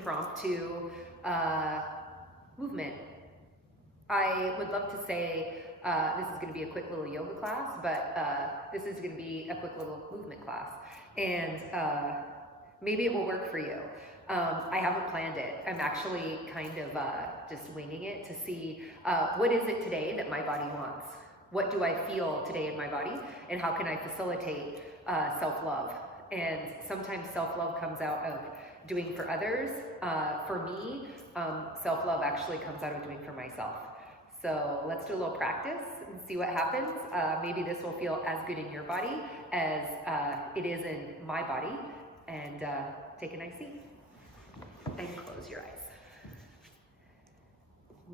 impromptu movement. I would love to say this is going to be a quick little yoga class, but this is going to be a quick little movement class. And maybe it will work for you. I haven't planned it. I'm actually kind of just winging it to see what is it today that my body wants? What do I feel today in my body? And how can I facilitate self-love? And sometimes self-love comes out of doing for others. For me, self-love actually comes out of doing for myself. So let's do a little practice and see what happens. Maybe this will feel as good in your body as it is in my body. And take a nice seat and close your eyes.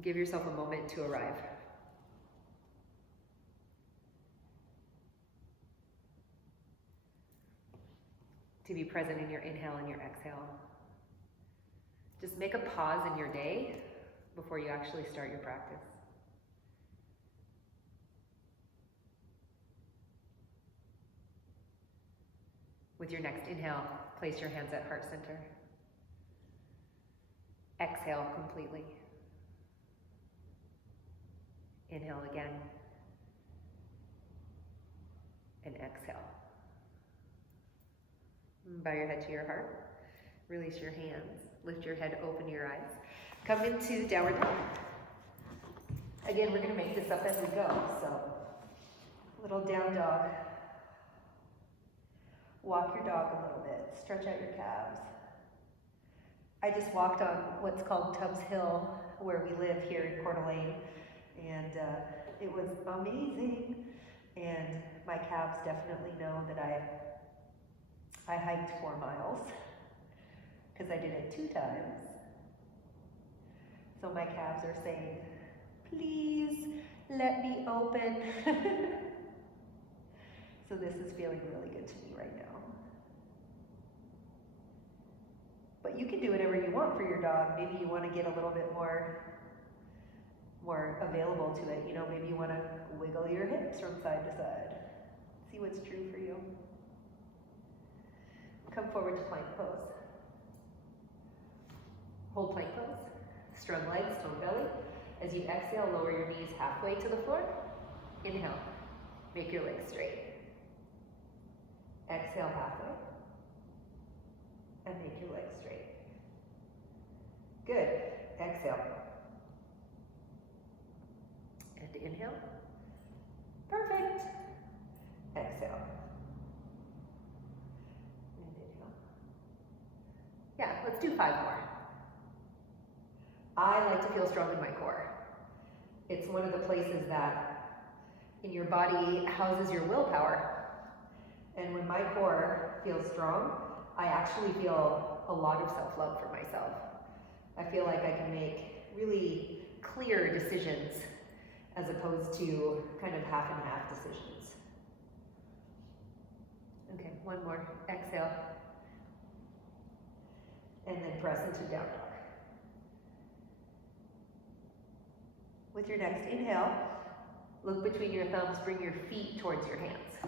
Give yourself a moment to arrive. To be present in your inhale and your exhale. Just make a pause in your day before you actually start your practice. With your next inhale, place your hands at heart center. Exhale completely. Inhale again. And exhale. Bow your head to your heart. Release your hands. Lift your head, open your eyes. Come into downward dog. Again, we're going to make this up as we go. So, little down dog. Walk your dog a little bit. Stretch out your calves. I just walked on what's called Tubbs Hill, where we live here in Coeur d'Alene, and it was amazing. And my calves definitely know that I hiked 4 miles because I did it 2 times. So my calves are saying, please let me open. So this is feeling really good to me right now. But you can do whatever you want for your dog. Maybe you want to get a little bit more available to it. You know, maybe you want to wiggle your hips from side to side. See what's true for you. Come forward to plank pose. Hold plank pose. Strong legs, strong belly. As you exhale, lower your knees halfway to the floor. Inhale. Make your legs straight. Exhale halfway. And make your legs straight. Good. Exhale. And inhale. Perfect. Exhale. And inhale. Yeah, let's do 5 more. I like to feel strong in my core. It's one of the places that in your body houses your willpower. And when my core feels strong, I actually feel a lot of self-love for myself. I feel like I can make really clear decisions as opposed to kind of half and half decisions. Okay, 1 more. Exhale. And then press into down dog. With your next inhale, look between your thumbs, bring your feet towards your hands.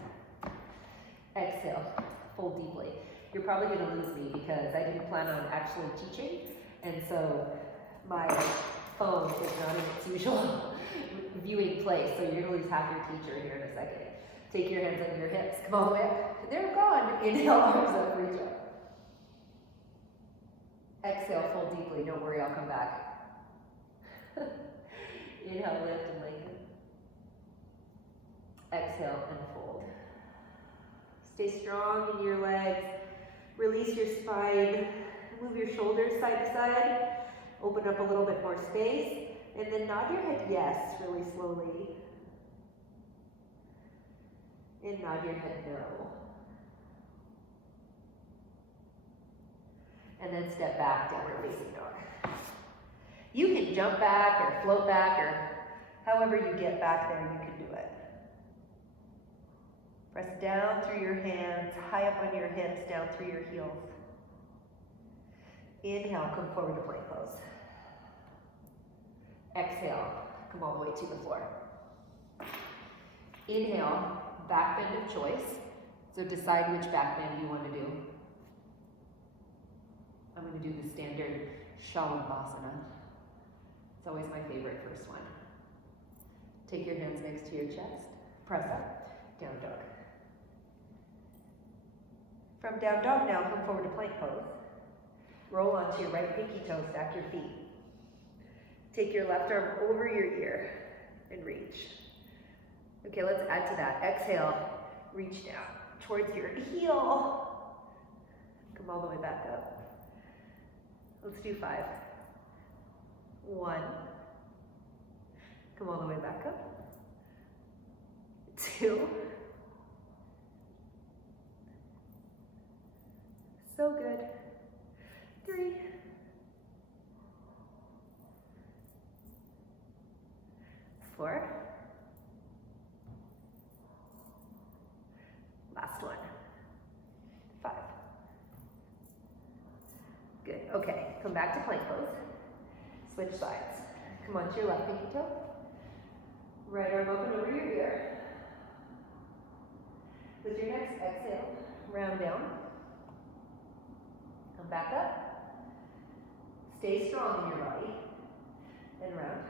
Exhale, fold deeply. You're probably going to lose me because I didn't plan on actually teaching, and so my phone is not in its usual viewing place, so you're going to lose half your teacher here in a second. Take your hands under your hips, come all the way up, and they're gone. Inhale, arms up, reach up. Exhale, fold deeply, don't worry, I'll come back. Inhale, lift and lengthen. Exhale and fold. Stay strong in your legs. Release your spine. Move your shoulders side to side. Open up a little bit more space. And then nod your head yes really slowly. And nod your head no. And then step back, downward facing dog. You can jump back or float back or however you get back there, you can do it. Press down through your hands, high up on your hips, down through your heels. Inhale, come forward to plank pose. Exhale, come all the way to the floor. Inhale, back bend of choice. So decide which back bend you want to do. I'm going to do the standard Shalabhasana. It's always my favorite first one. Take your hands next to your chest. Press up. Down dog. From down dog now, come forward to plank pose. Roll onto your right pinky toe, stack your feet. Take your left arm over your ear and reach. Okay, let's add to that. Exhale, reach down towards your heel. Come all the way back up. Let's do 5. 1. Come all the way back up. 2. So good. 3. 4. Last one. 5. Good. Okay, come back to plank pose. Switch sides. Come onto your left pinky toe. Right arm open over your ear. With your next exhale, round down. Come back up. Stay strong in your body. And round.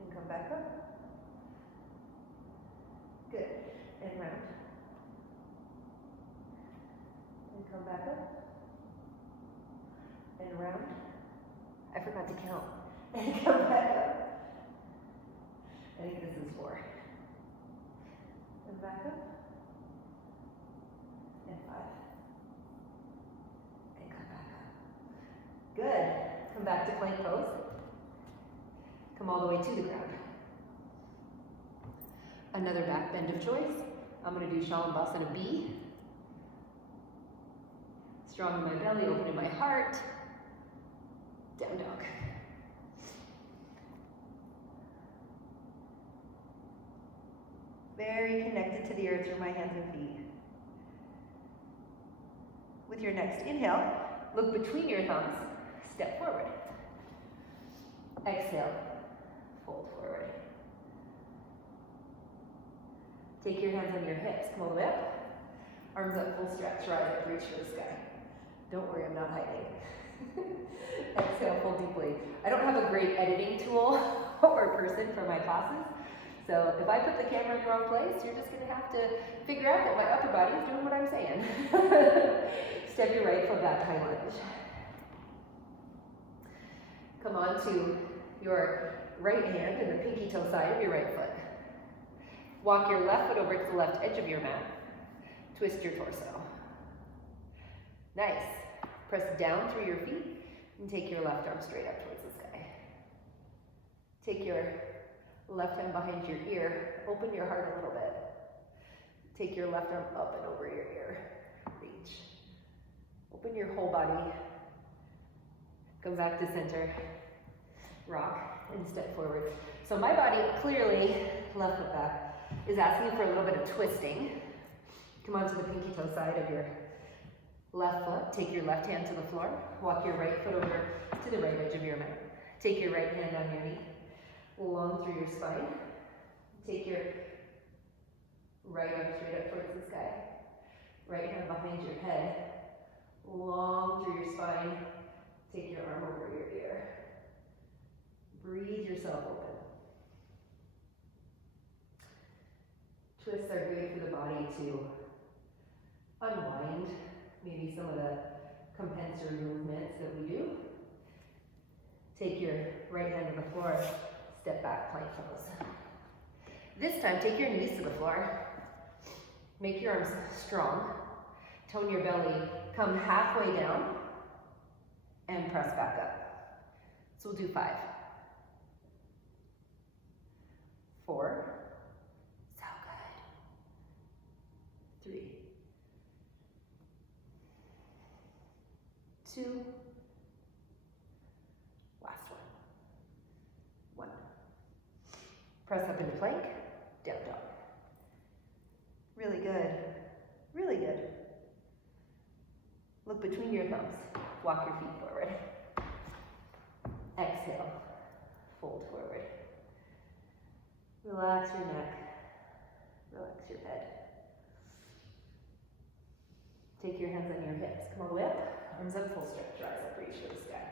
And come back up. Good. And round. And come back up. And round. I forgot to count. And come back up. I think this is 4. And back up. And 5. And come back up. Good. Come back to plank pose. Come all the way to the ground. Another back bend of choice. I'm going to do Shalabhasana B. Strong in my belly, open in my heart. Down dog. Very connected to the earth through my hands and feet. With your next inhale, look between your thumbs, step forward. Exhale, fold forward. Take your hands on your hips, come all the way up. Arms up, full stretch, rise up, reach for the sky. Don't worry, I'm not hiding. Exhale, fold deeply. I don't have a great editing tool or person for my classes, so if I put the camera in the wrong place, you're just going to have to figure out that my upper body is doing what I'm saying. Step your right foot back, high lunge. Come on to your right hand and the pinky toe side of your right foot. Walk your left foot over to the left edge of your mat. Twist your torso. Nice. Press down through your feet and take your left arm straight up towards the sky. Take your left hand behind your ear. Open your heart a little bit. Take your left arm up and over your ear. Reach. Open your whole body. Come back to center. Rock and step forward. So my body clearly, left foot back, is asking for a little bit of twisting. Come onto the pinky toe side of your left foot. Take your left hand to the floor. Walk your right foot over to the right edge of your mat. Take your right hand on your knee, long through your spine. Take your right arm straight up towards the sky. Right hand behind your head, long through your spine. Take your arm over your ear. Breathe yourself open. Twists are great for the body to unwind maybe some of the compensatory movements that we do. Take your right hand to the floor, step back, plank pose. This time, take your knees to the floor. Make your arms strong. Tone your belly. Come halfway down and press back up. So we'll do 5. 4. So good. 3. 2. Last one. 1. Press up into plank, down dog. Really good. Really good. Look between your thumbs. Walk your feet forward. Exhale. Fold forward. Relax your neck. Relax your head. Take your hands on your hips. Come all the way up. Arms up, full stretch. Your eyes up, reach for the sky.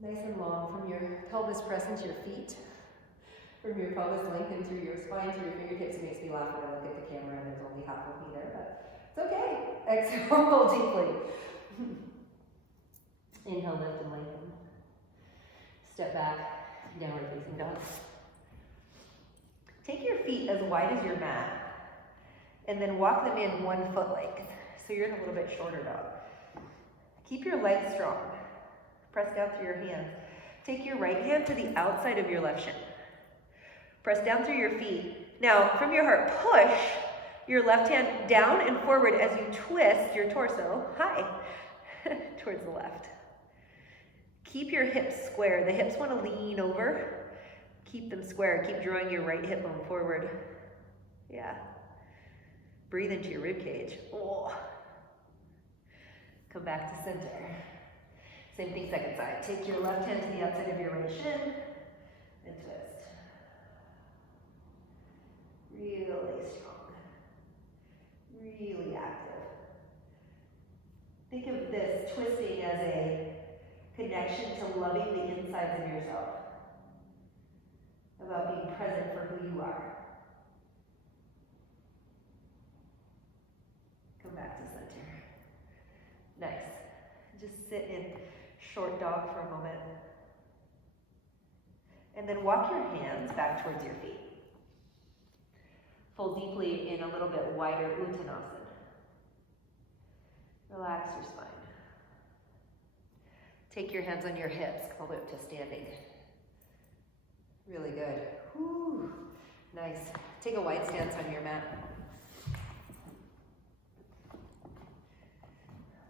Nice and long from your pelvis, press into your feet. From your pelvis, lengthen through your spine, through your fingertips. It makes me laugh when I look at the camera and there's only half of me there, but it's okay. Exhale deeply. Inhale, lift and lengthen. Step back, downward facing dog. Take your feet as wide as your mat, and then walk them in 1 foot length. So you're in a little bit shorter dog. Keep your legs strong. Press down through your hands. Take your right hand to the outside of your left shin. Press down through your feet. Now, from your heart, push your left hand down and forward as you twist your torso high towards the left. Keep your hips square. The hips want to lean over. Keep them square. Keep drawing your right hip bone forward. Yeah. Breathe into your rib cage. Oh. Come back to center. Same thing, second side. Take your left hand to the outside of your right shin and twist. Really strong. Really active. Think of this twisting as a connection to loving the insides of yourself. About being present for who you are. Come back to center. Nice. Just sit in short dog for a moment. And then walk your hands back towards your feet. Fold deeply in a little bit wider Uttanasana. Relax your spine. Take your hands on your hips, come all the way up to standing. Really good. Whew. Nice. Take a wide stance on your mat.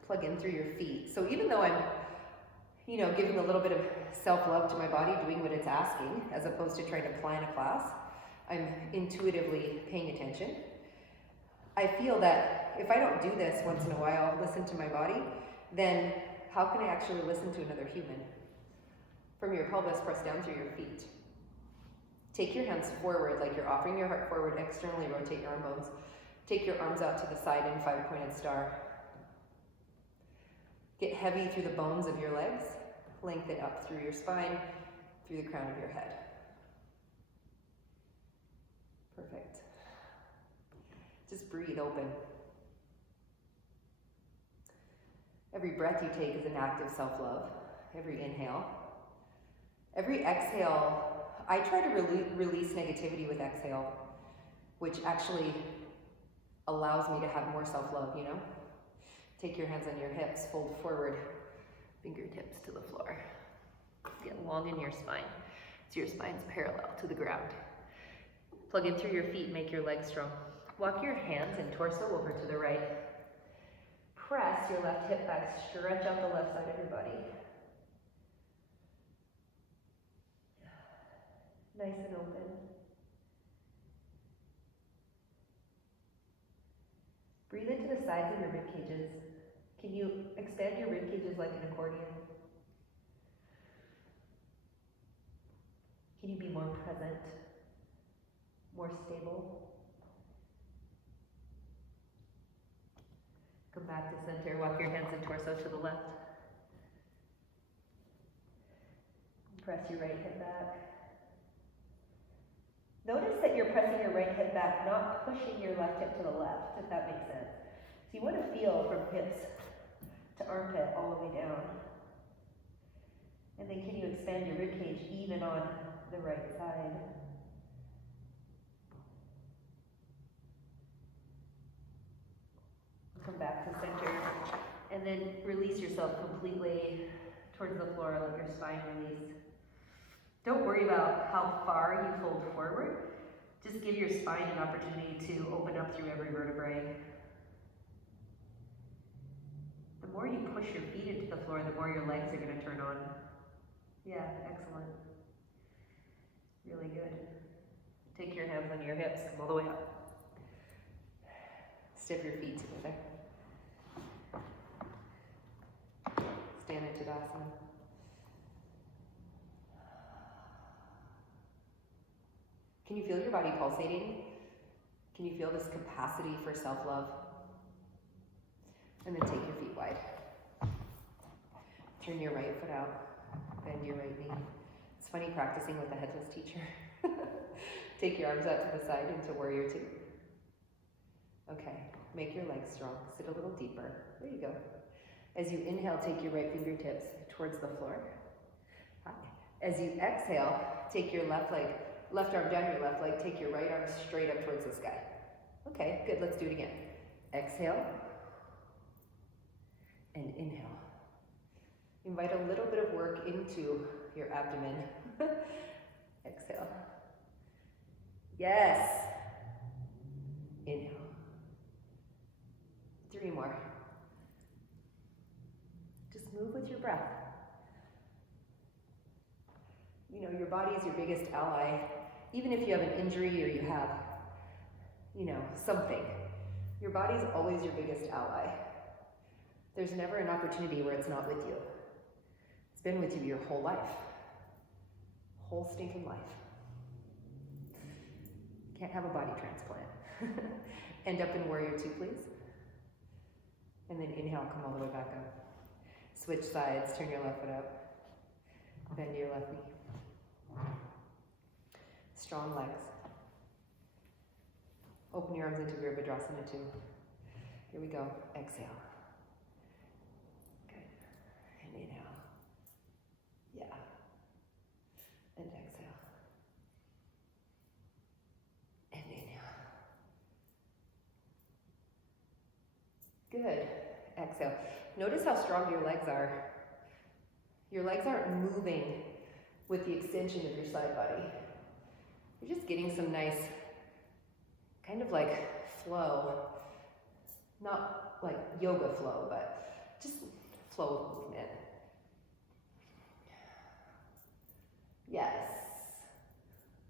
Plug in through your feet. So even though I'm, giving a little bit of self-love to my body, doing what it's asking, as opposed to trying to plan a class, I'm intuitively paying attention. I feel that if I don't do this once in a while, listen to my body, then how can I actually listen to another human? From your pelvis, press down through your feet. Take your hands forward like you're offering your heart forward, externally rotate your arm bones. Take your arms out to the side in 5-pointed star. Get heavy through the bones of your legs. Lengthen up through your spine, through the crown of your head. Perfect. Just breathe open. Every breath you take is an act of self-love. Every inhale. Every exhale, I try to release negativity with exhale, which actually allows me to have more self-love, Take your hands on your hips, fold forward, fingertips to the floor. Get long in your spine, so your spine's parallel to the ground. Plug in through your feet, make your legs strong. Walk your hands and torso over to the right. Press your left hip back, stretch out the left side of your body. Nice and open. Breathe into the sides of your rib cages. Can you expand your rib cages like an accordion? Can you be more present, more stable? Come back to center. Walk your hands and torso to the left. Press your right hip back. Notice that you're pressing your right hip back, not pushing your left hip to the left, if that makes sense. So you want to feel from hips to armpit all the way down. And then can you expand your rib cage even on the right side? Come back to center. And then release yourself completely towards the floor, let your spine release. Don't worry about how far you fold forward. Just give your spine an opportunity to open up through every vertebrae. The more you push your feet into the floor, the more your legs are going to turn on. Yeah, excellent. Really good. Take your hands on your hips, come all the way up. Step your feet together. Stand in Tadasana. Can you feel your body pulsating? Can you feel this capacity for self-love? And then take your feet wide. Turn your right foot out, bend your right knee. It's funny practicing with a headless teacher. Take your arms out to the side into warrior two. Okay, make your legs strong. Sit a little deeper. There you go. As you inhale, take your right fingertips towards the floor. Hi. As you exhale, take your left arm down your left leg, take your right arm straight up towards the sky. Okay, good, let's do it again. Exhale, and inhale. Invite a little bit of work into your abdomen. Exhale. Yes. Inhale. 3 more. Just move with your breath. You know, your body is your biggest ally. Even if you have an injury or you have, something, your body is always your biggest ally. There's never an opportunity where it's not with you. It's been with you your whole life. Whole stinking life. Can't have a body transplant. End up in warrior two, please. And then inhale, come all the way back up. Switch sides, turn your left foot up. Bend your left knee. Strong legs. Open your arms into Virabhadrasana 2. Here we go. Exhale. Good. And inhale. Yeah. And exhale. And inhale. Good. Exhale. Notice how strong your legs are. Your legs aren't moving with the extension of your side body. You're just getting some nice, kind of like flow. Not like yoga flow, but just flow of movement. Yes.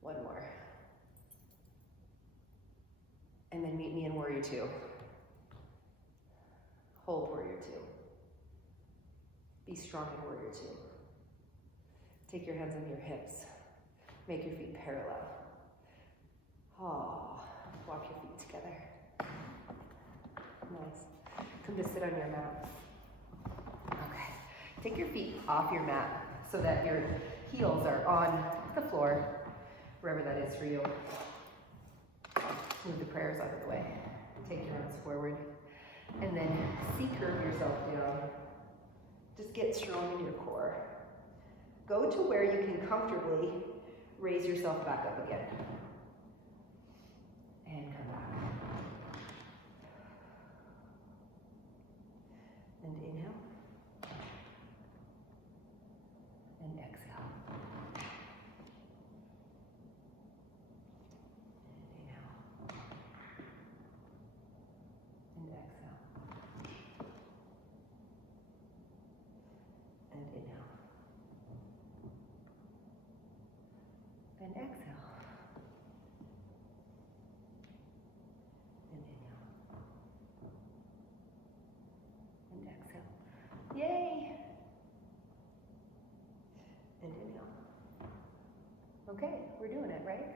One more. And then meet me in warrior two. Hold warrior two. Be strong in warrior two. Take your hands on your hips. Make your feet parallel. Walk your feet together. Nice. Come to sit on your mat. Okay. Take your feet off your mat so that your heels are on the floor, wherever that is for you. Move the prayers out of the way. Take your arms forward. And then C-curve yourself down. Just get strong in your core. Go to where you can comfortably raise yourself back up again. And come back. And inhale. And exhale. And inhale. And exhale. And inhale. And exhale. And inhale. And exhale. Yay! And inhale. Okay, we're doing it, right?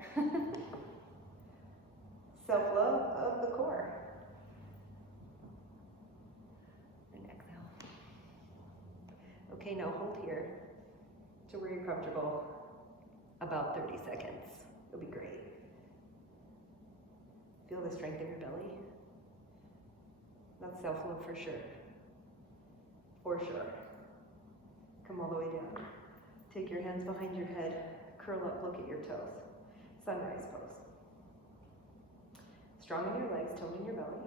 Self-love of the core. And exhale. Okay, now hold here to where you're comfortable. About 30 seconds. It'll be great. Feel the strength in your belly. That's self-love for sure. For sure. Come all the way down. Take your hands behind your head. Curl up, look at your toes. Sunrise pose. Strong in your legs, toned in your belly.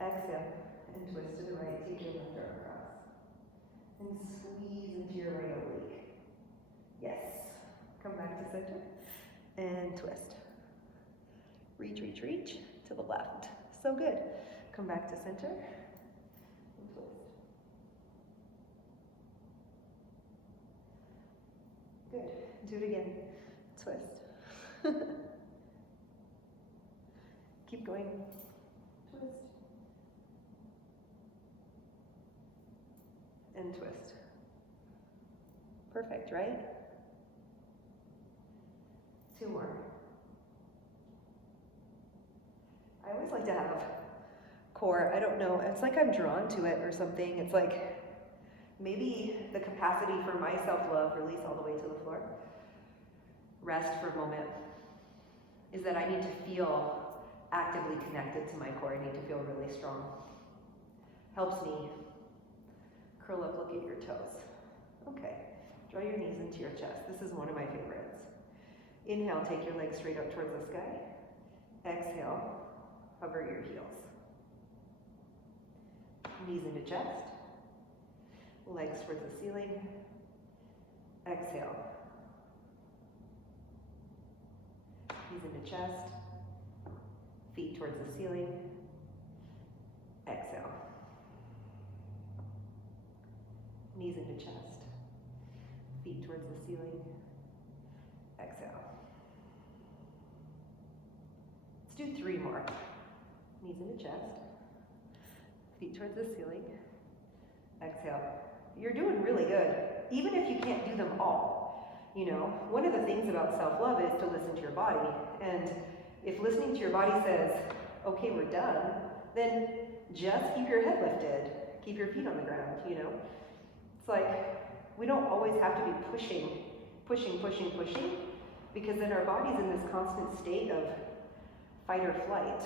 Exhale and twist to the right. Take your left arm across. And squeeze into your right oblique. Yes. Come back to center and twist. Reach, reach, reach to the left. So good. Come back to center and twist. Good. Do it again. Twist. Keep going. Twist. And twist. Perfect, right? 2 more. I always like to have core. I don't know, it's like I'm drawn to it or something. It's like maybe the capacity for my self-love, release all the way to the floor, rest for a moment, is that I need to feel actively connected to my core. I need to feel really strong. Helps me curl up, look at your toes. Okay, draw your knees into your chest. This is one of my favorites. Inhale, take your legs straight up towards the sky. Exhale, hover your heels. Knees into chest. Legs towards the ceiling. Exhale. Knees into chest. Feet towards the ceiling. Exhale. Knees into chest. Feet towards the ceiling. Exhale. Let's do 3 more. Knees into chest. Feet towards the ceiling. Exhale. You're doing really good, even if you can't do them all. You know, one of the things about self-love is to listen to your body. And if listening to your body says, okay, we're done, then just keep your head lifted. Keep your feet on the ground, you know. It's like, we don't always have to be pushing, because then our body's in this constant state of fight or flight.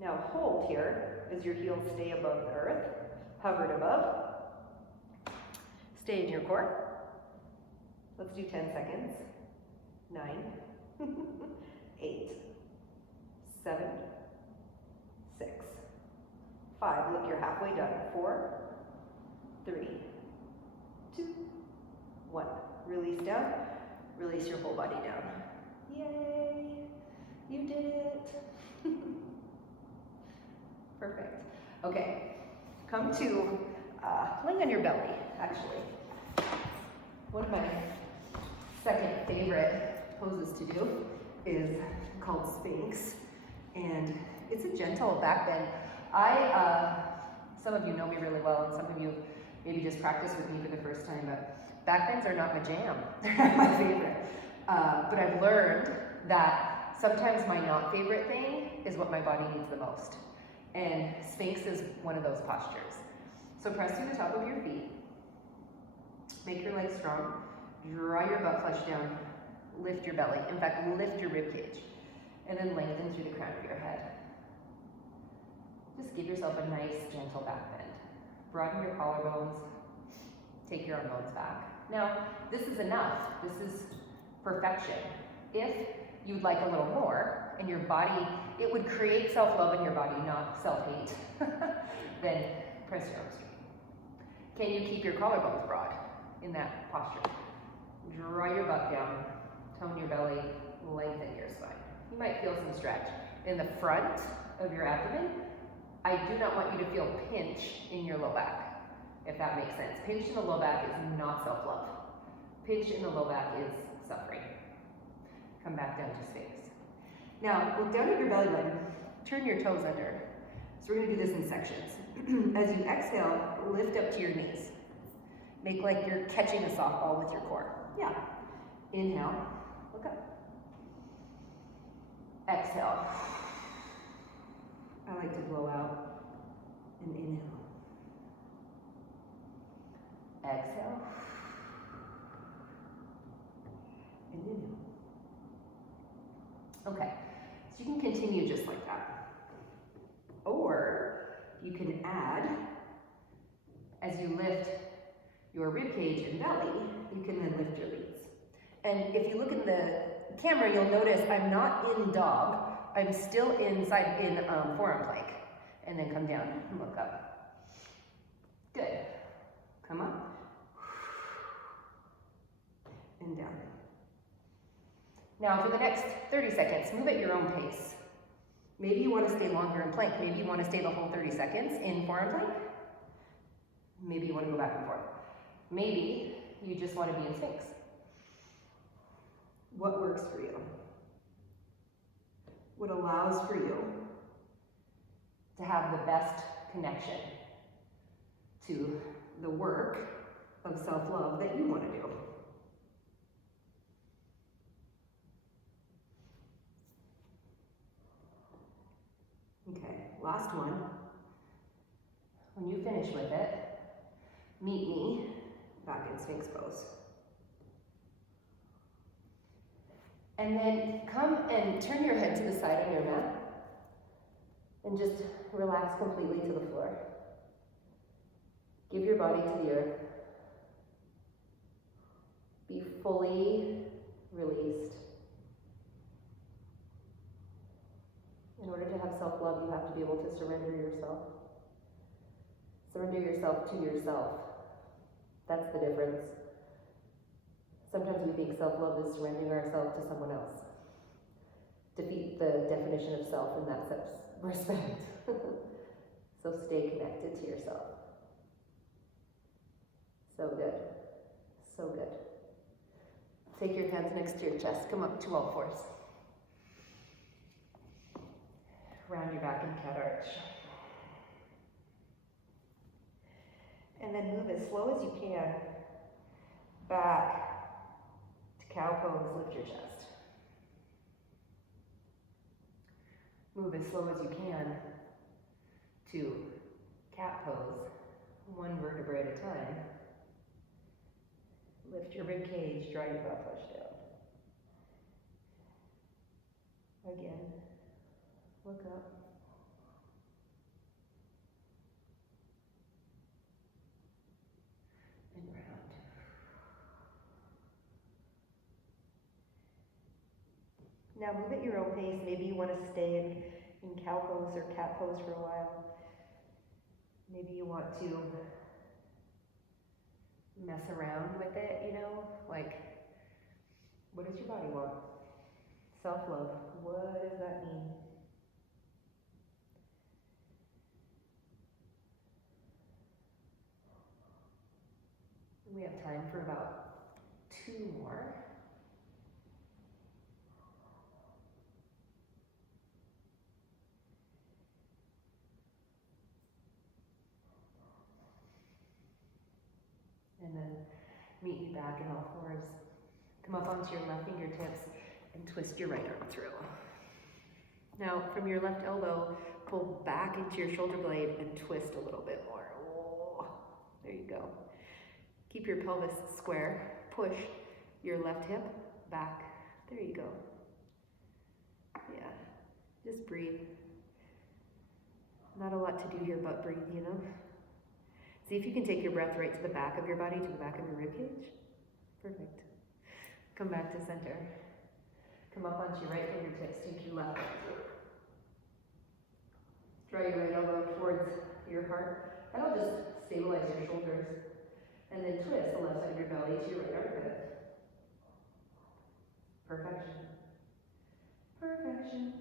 Now hold here as your heels stay above the earth, hovered above. Stay in your core. Let's do 10 seconds. 9, 8, 7, 6, 5. Look, you're halfway done. 4, 3, 2, 1. Release down. Release your whole body down. Yay! You did it. Perfect. Okay, come to laying on your belly, actually. One of my second favorite poses to do is called Sphinx, and it's a gentle back bend. Some of you know me really well, and some of you maybe just practiced with me for the first time, but back bends are not my jam. They're not my favorite. But I've learned that sometimes my not favorite thing is what my body needs the most. And Sphinx is one of those postures. So press through the top of your feet. Make your legs strong. Draw your butt flesh down. Lift your belly. In fact, lift your rib cage. And then lengthen through the crown of your head. Just give yourself a nice, gentle back bend. Broaden your collarbones. Take your arm bones back. Now, this is enough. This is perfection. If you'd like a little more, and your body, it would create self-love in your body, not self-hate, then press your arms straight. Can you keep your collarbones broad in that posture? Draw your butt down, tone your belly, lengthen your spine. You might feel some stretch in the front of your abdomen. I do not want you to feel pinch in your low back, if that makes sense. Pinch in the low back is not self-love. Pinch in the low back is suffering. Come back down to Sphinx. Now, look down at your belly button. Turn your toes under. So we're going to do this in sections. As you exhale, lift up to your knees. Make like you're catching a softball with your core. Yeah. Inhale, look up. Exhale. I like to blow out and inhale. Exhale. And inhale. Okay, so you can continue just like that. Or you can add, as you lift your rib cage and belly, you can then lift your legs. And if you look in the camera, you'll notice I'm not in dog. I'm still inside in forearm plank. And then come down and look up. Good. Come up. And down. Now for the next 30 seconds, move at your own pace. Maybe you want to stay longer in plank. Maybe you want to stay the whole 30 seconds in forearm plank. Maybe you want to go back and forth. Maybe you just want to be in Sphinx. What works for you? What allows for you to have the best connection to the work of self-love that you want to do? Okay. last one. When you finish with it, Meet me back in Sphinx pose. and then come and turn your head to the side on your mat and just relax completely to the floor. Give your body to the earth. Be fully released. In order to have self-love, you have to be able to surrender yourself. Surrender yourself to yourself. That's the difference. Sometimes we think self-love is surrendering ourselves to someone else. Defeat the definition of self in that respect. So stay connected to yourself. So good. So good. Take your hands next to your chest. Come up to all fours. Round your back in cat arch. And then move as slow as you can back to cow pose, lift your chest. Move as slow as you can to cat pose, one vertebra at a time. Lift your rib cage, draw your butt flesh down. Again, look up. And round. Now move at your own pace. Maybe you want to stay in cow pose or cat pose for a while. Maybe you want to Mess around with it, you know? Like, what does your body want? Self-love. What does that mean? We have time for about 2 more. And then meet you back in all fours. Come up onto your left fingertips and twist your right arm through. Now, from your left elbow, pull back into your shoulder blade and twist a little bit more. Oh, there you go. Keep your pelvis square. Push your left hip back. There you go. Yeah, just breathe. Not a lot to do here but breathe, you know? See if you can take your breath right to the back of your body, to the back of your ribcage. Perfect. Come back to center. Come up onto your right fingertips, take your left. Draw your right elbow towards your heart. That'll just stabilize your shoulders. And then twist the left side of your belly to your right armpit. Perfection. Perfection.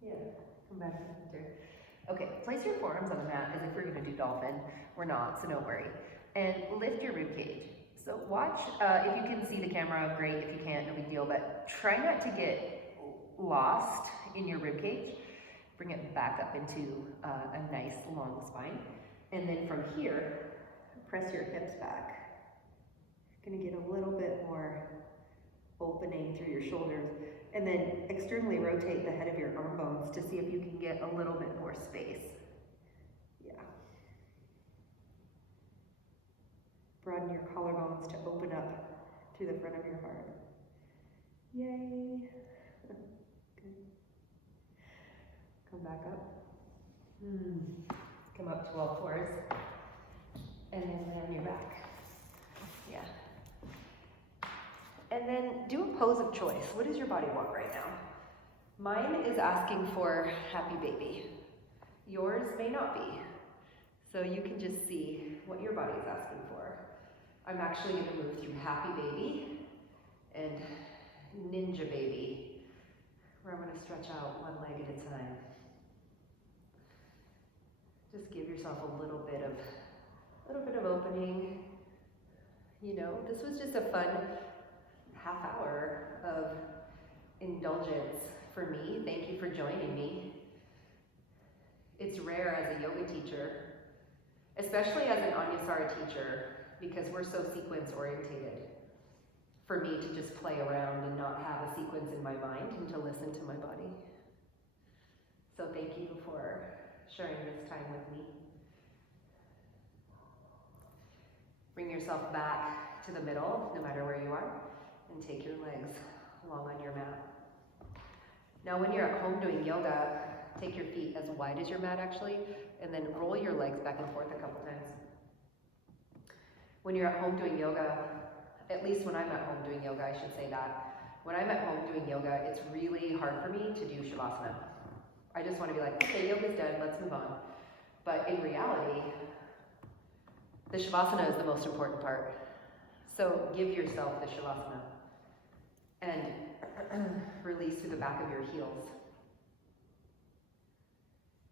Yeah, come back to center. Okay, place your forearms on the mat as if we're gonna do dolphin. We're not, so don't worry. And lift your rib cage. So watch, if you can see the camera, great. If you can't, no big deal, but try not to get lost in your rib cage. Bring it back up into a nice long spine. And then from here, press your hips back. You're gonna get a little bit more opening through your shoulders. And then externally rotate the head of your arm bones to see if you can get a little bit more space. Yeah. Broaden your collarbones to open up through the front of your heart. Yay. Good. Come back up. Come up to all fours. And then lay on your back. Yeah. And then do a pose of choice. What does your body want right now? Mine is asking for happy baby. Yours may not be. So you can just see what your body is asking for. I'm actually going to move through happy baby and ninja baby, where I'm going to stretch out one leg at a time. Just give yourself a little bit of opening. You know, this was just a fun half hour of indulgence for me. Thank you for joining me. It's rare as a yoga teacher, especially as an Anusara teacher, because we're so sequence orientated, for me to just play around and not have a sequence in my mind and to listen to my body. So thank you for sharing this time with me. Bring yourself back to the middle, no matter where you are, and take your legs along on your mat. Now when you're at home doing yoga, take your feet as wide as your mat actually, and then roll your legs back and forth a couple times. When you're at home doing yoga, at least when I'm at home doing yoga, I should say that. When I'm at home doing yoga, it's really hard for me to do Shavasana. I just want to be like, okay, yoga's done, let's move on. But in reality, the Shavasana is the most important part. So give yourself the Shavasana and release through the back of your heels.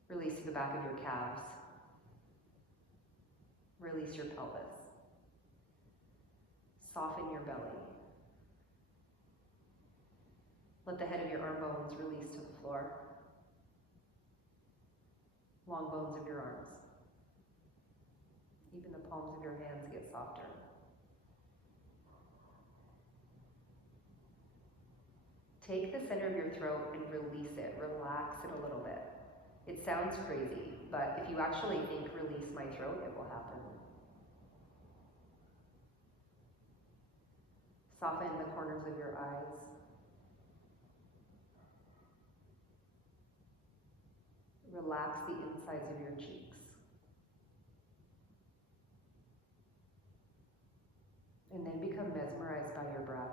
Release through the back of your calves. Release your pelvis. Soften your belly. Let the head of your arm bones release to the floor. Long bones of your arms. Even the palms of your hands get softer. Take the center of your throat and release it. Relax it a little bit. It sounds crazy, but if you actually think release my throat, it will happen. Soften the corners of your eyes. Relax the insides of your cheeks. And then become mesmerized by your breath.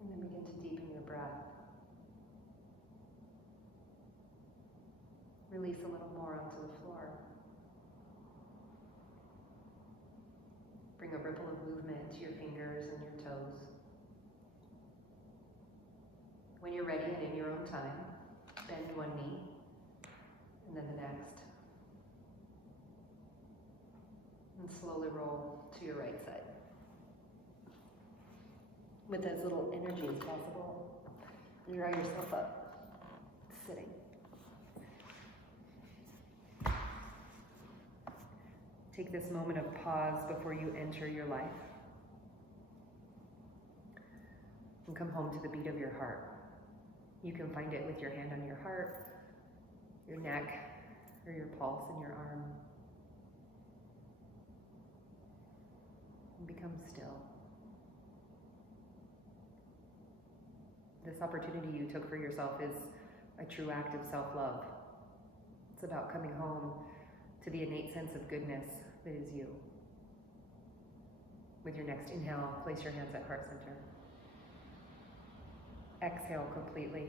And then begin to deepen your breath. Release a little more onto the floor. Bring a ripple of movement to your fingers and your toes. When you're ready and in your own time, bend one knee and then the next. And slowly roll to your right side. with as little energy as possible. And draw yourself up, sitting. Take this moment of pause before you enter your life. And come home to the beat of your heart. You can find it with your hand on your heart, your neck, or your pulse in your arm. And become still. This opportunity you took for yourself is a true act of self-love. It's about coming home to the innate sense of goodness that is you. With your next inhale, place your hands at heart center. Exhale completely.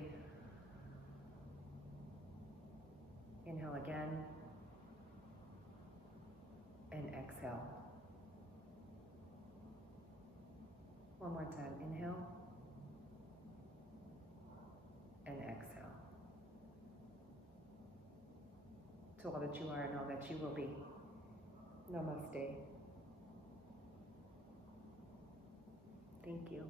Inhale again. And exhale. One more time. Inhale. And exhale. To all that you are and all that you will be. Namaste. Thank you.